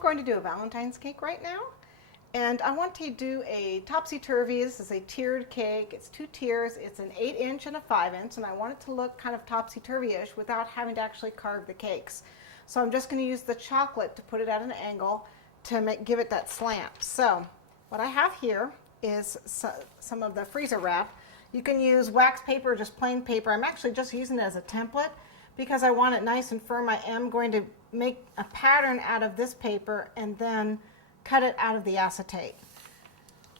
going to do a Valentine's cake right now. And I want to do a topsy-turvy. This is a tiered cake. It's 2 tiers. It's an 8-inch and a 5-inch, and I want it to look kind of topsy-turvy-ish without having to actually carve the cakes. So I'm just going to use the chocolate to put it at an angle to give it that slant. So what I have here is some of the freezer wrap. You can use wax paper or just plain paper. I'm actually just using it as a template because I want it nice and firm. I am going to make a pattern out of this paper and then cut it out of the acetate.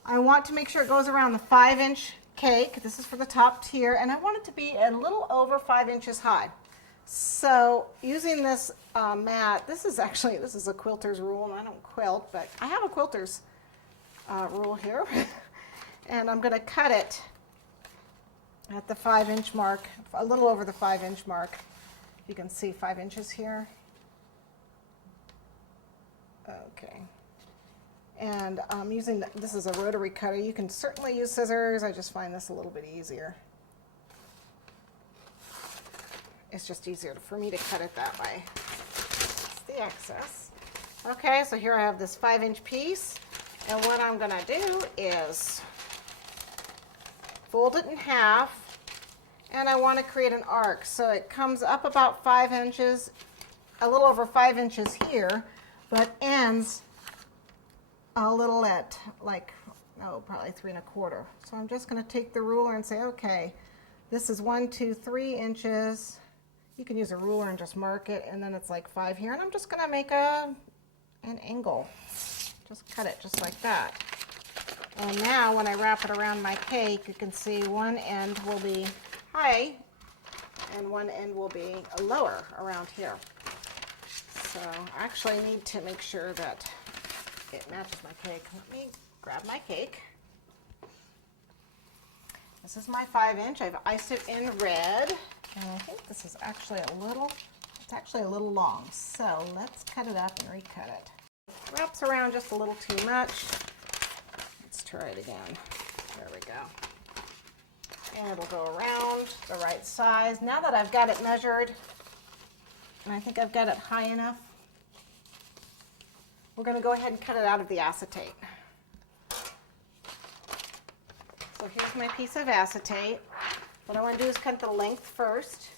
I want to make sure it goes around the 5-inch cake. This is for the top tier, and I want it to be a little over 5 inches high. So using this mat, this is a quilter's rule, and I don't quilt, but I have a quilter's rule here. And I'm going to cut it at the 5-inch mark, a little over the 5-inch mark. You can see 5 inches here. Okay. And I'm using, this is a rotary cutter. You can certainly use scissors. I just find this a little bit easier. It's just easier for me to cut it that way. That's the excess. Okay, so here I have this 5-inch piece. And what I'm going to do is fold it in half. And I want to create an arc. So it comes up about 5 inches, a little over 5 inches here, but ends a little at like, probably 3 1/4. So I'm just going to take the ruler and say, okay, this is 1, 2, 3 inches. You can use a ruler and just mark it, and then it's like 5 here. And I'm just going to make an angle. Just cut it just like that. And now when I wrap it around my cake, you can see one end will be high and one end will be lower around here. So I actually need to make sure that it matches my cake. Let me grab my cake. This is my 5-inch. I've iced it in red. And I think this is actually it's actually a little long. So let's cut it up and recut it. It wraps around just a little too much. Let's try it again. There we go. And it'll go around the right size. Now that I've got it measured, and I think I've got it high enough, we're going to go ahead and cut it out of the acetate. So here's my piece of acetate. What I want to do is cut the length first,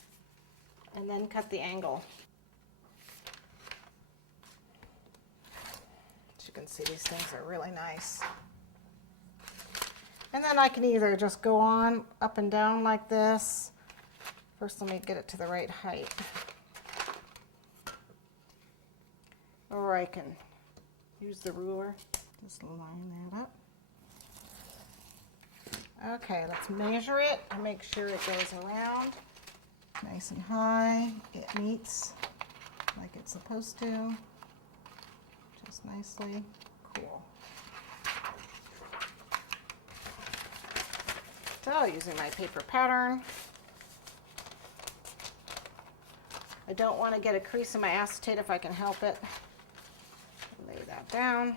and then cut the angle. As you can see, these things are really nice. And then I can either just go on up and down like this. First, let me get it to the right height. Or I can use the ruler, just line that up. Okay, let's measure it and make sure it goes around nice and high. It meets like it's supposed to, just nicely. Cool. So using my paper pattern, I don't want to get a crease in my acetate if I can help it. Lay that down.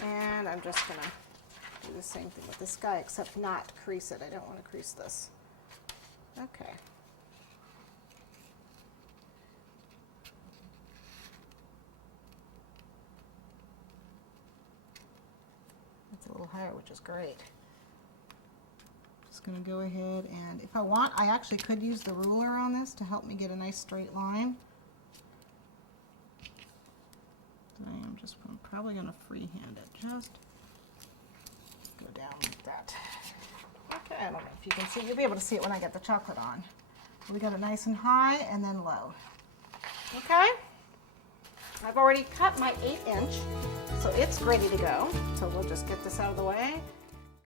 And I'm just going to do the same thing with this guy, except not crease it. I don't want to crease this. Okay. It's a little higher, which is great. Just going to go ahead, and if I want, I actually could use the ruler on this to help me get a nice straight line. I'm probably going to freehand it. Just go down like that. Okay, I don't know if you can see. You'll be able to see it when I get the chocolate on. We got it nice and high and then low. Okay. I've already cut my 8-inch, so it's ready to go. So we'll just get this out of the way.